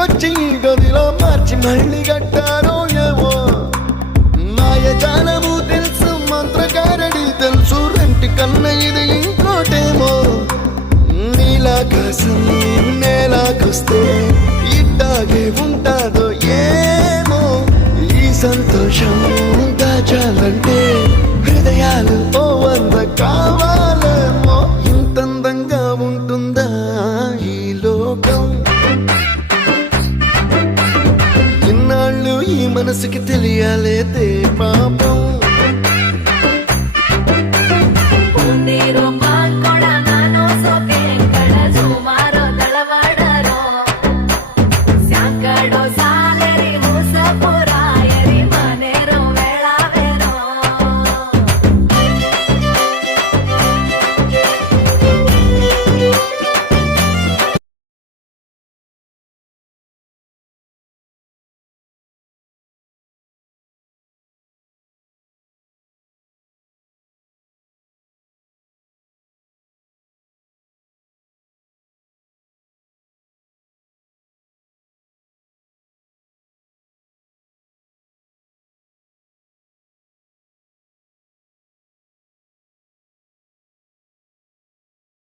ఇంటికొచ్చి గదిలో మార్చి మళ్ళీ కట్టారో ఏమో మాయజాలము తెలుసు మంత్రకారడి తెలుసు రెంటి కన్న ఇది ఇంకోటేమో నీలాకాశం నేలాకొస్తే ఇట్టాగే ఉంటాదో ఏమో ఈ సంతోషం దాచాలంటే హృదయాలు ఓ వంద కావాలేమో ఇంతందంగా ఉంటుందా ఈ లోకం ఇన్నాళ్ళు ఈ మనసుకి తెలియాలే